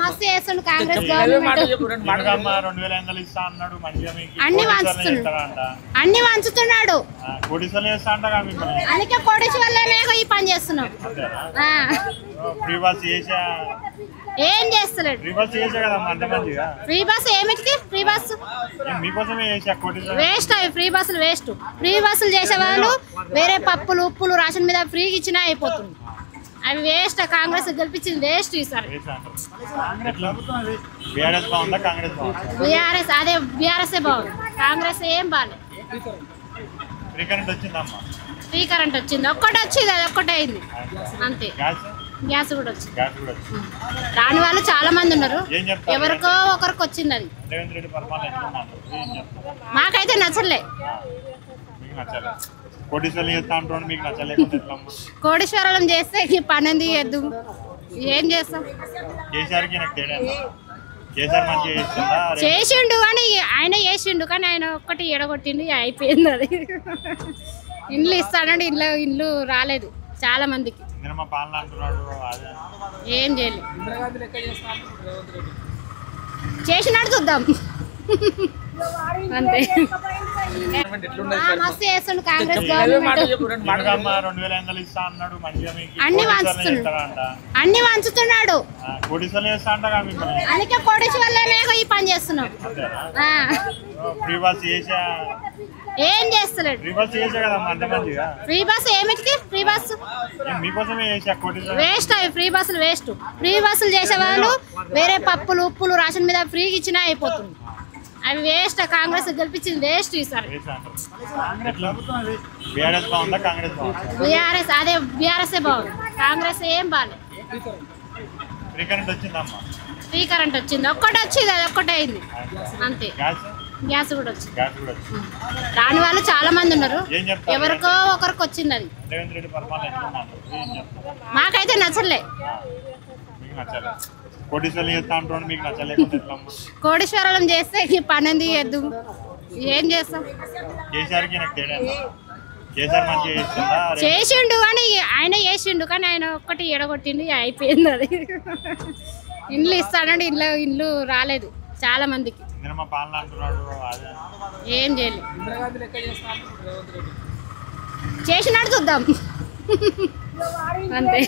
మస్తు చేస్తుండు కాంగ్రెస్ గవర్నమెంట్. అన్ని వంచుతున్నాడు. అందుకే కోడిసి వల్లనే ఈ పని చేస్తున్నాం. ఏం చేస్తలేడు. ఫ్రీ బస్ ఏమిటికి? Free bus waste. అవి ఫ్రీ బస్సులు వేస్ట్. ఫ్రీ బస్సులు చేసే వాళ్ళు వేరే పప్పులు ఉప్పులు రేషన్ మీద ఫ్రీగా ఇచ్చినా అయిపోతుంది. అవి వేస్ట్. కాంగ్రెస్ గెలిపించింది వేస్ట్. ఈసారి బీఆర్ఎస్ అదే బీఆర్ఎస్ బాగుంది. కాంగ్రెస్ ఏం బాగాలేదు. ఫ్రీ కరెంట్ వచ్చింది. ఒక్కటి వచ్చింది. అది ఒక్కటే అయింది అంతే. గ్యాస్ కూడా వచ్చింది. రాని వాళ్ళు చాలా మంది ఉన్నారు. ఎవరికో ఒకరికి వచ్చింది. అది మాకైతే నచ్చలే. కోటీశ్వరం చేస్తే పని చేయద్దు. ఏం చేస్తాం? చేసిండు కానీ ఆయన చేసిండు కానీ ఆయన ఒక్కటి ఎడగొట్టిండు. అయిపోయింది. అది ఇండ్లు ఇస్తానండి. ఇండ్లు రాలేదు చాలా మందికి. ఏం చేయలేదు. చేసినట్టు చూద్దాం అంతే. మస్తు చేస్తుండు కాంగ్రెస్ గవర్నమెంట్. అన్ని వంచుతున్నాడు. అందుకే కోడిసి వల్లనే ఈ పని చేస్తున్నాం. ఏం చేస్తలేడు. ఫ్రీ బస్ ఏమిటికి? Free bus waste. అవి ఫ్రీ బస్సులు వేస్ట్. ఫ్రీ బస్సులు చేసే వాళ్ళు వేరే పప్పులు ఉప్పులు రేషన్ మీద ఫ్రీగా ఇచ్చినా అయిపోతుంది. అవి వేస్ట్. కాంగ్రెస్ గెలిపించింది వేస్ట్. ఈసారి బీఆర్ఎస్ అదే బీఆర్ఎస్ బాగుంది. కాంగ్రెస్ ఏం బాగాలేదు. ఫ్రీ కరెంట్ వచ్చింది. ఒక్కటి వచ్చింది. అది ఒక్కటే అయింది అంతే. గ్యాస్ కూడా వచ్చింది. రాని వాళ్ళు చాలా మంది ఉన్నారు. ఎవరికో ఒకరికి వచ్చింది. అది మాకైతే నచ్చలే. కోటీశ్వరం చేస్తే పని చేయద్దు. ఏం చేస్తాం? చేసిండు కానీ ఆయన చేసిండు కానీ ఆయన ఒక్కటి ఎడగొట్టిండు. అయిపోయింది. అది ఇండ్లు ఇస్తానండి. ఇండ్లు రాలేదు చాలా మందికి. ఏం చేయలేదు. చేసినట్టు చూద్దాం అంతే.